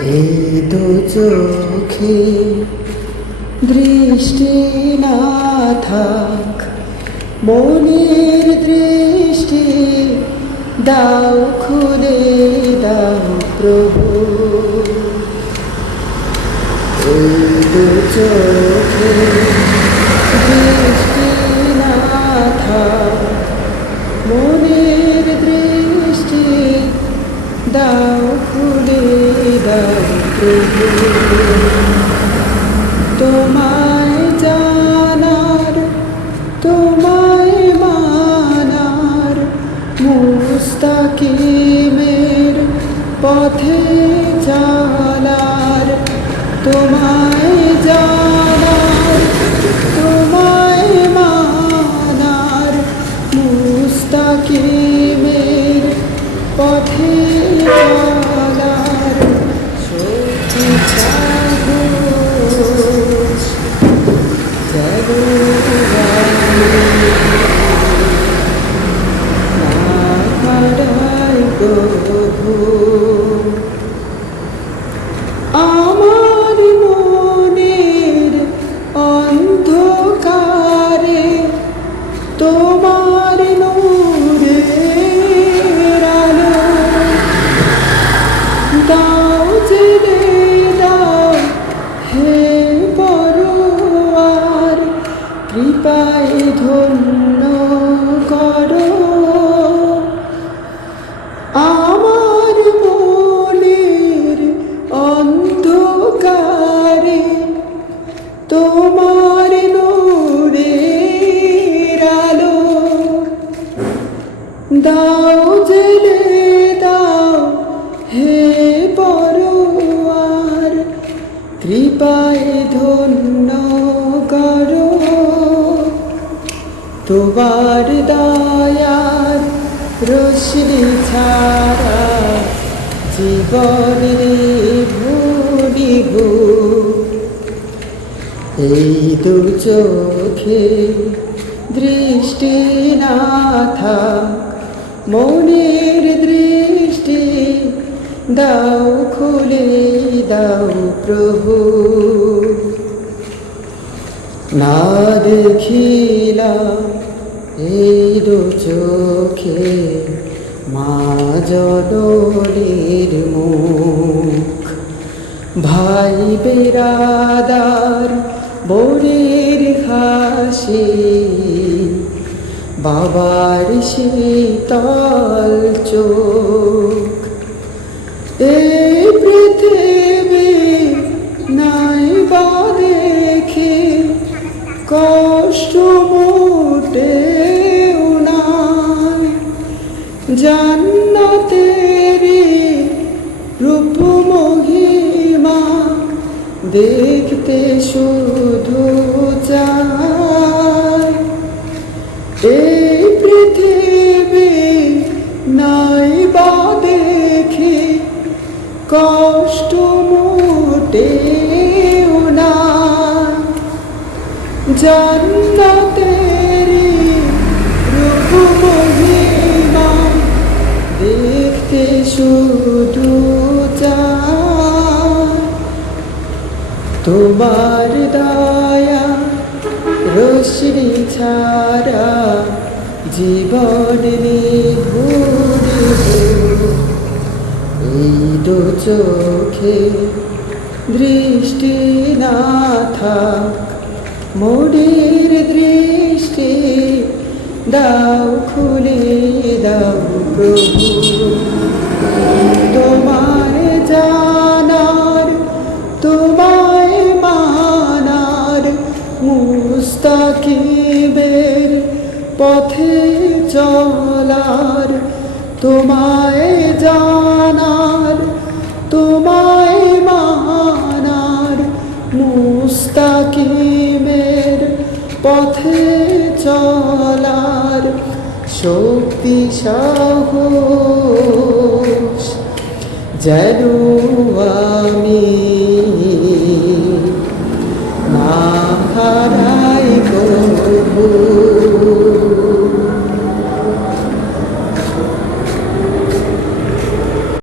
এই দু চোখে দৃষ্টি না থাক, মনের দৃষ্টি দাও খুলে দাও প্রভু। এই দু চোখে দৃষ্টি না থাক, মনের দৃষ্টি দাও খুলে দাও প্রভু। তোমায় জানার, তোমায় মানার, মুস্তাকিমের পথে চলার। তোমায় জানার, তোমায় মানার, মুস্তাকিমের পথে চলার শক্তি সাহস যেন না হারাই প্রভু। আমার মনের অন্ধকারে তোমার নূরের আলো দাও জেলে দাও হে পরোয়ার, কৃপায় ধন্য করো। আমার মনের অন্ধকারে তোমার নূরের আলো দাও জেলে দাও হে পরোয়ার, কৃপায় ধন্য করো। তোমার দয়ার রোশনি ছাড়া জীবনের ভুলিব। এই দু চোখে দৃষ্টি না থাক, মনের দৃষ্টি দাও খুলে দাও প্রভু। না দেখিলাম এই দু চোখে মা জননীর মুখ, ভাই বেরাদার বোনের হাসি, বাবার শীতল চোখ। এই পৃথিবী নাই বা দেখি কষ্ট মোটেও নাই, জান্নাতেরি রূপ মহিমা দেখতে শুধু চাই। এই পৃথিবী নাই বা দেখি কষ্ট মোটেও না, জান্নাতেরি রূপ মহিমা দেখতে শুধু চাই। তোমার দয়া রোশনি ছাড়া জীবন নিভুরিব। এই দু চোখে দৃষ্টি না থাক, মনের দৃষ্টি দাও খুলে দাও প্রভু। তোমায় জানার, তোমায় মানার, মুস্তাকিমের পথে চলার। তোমায় জানার, তোমায় মানার, মুস্তাকিমের পথে চলার শক্তি সাহস যেন আমি না হারাই প্রভু।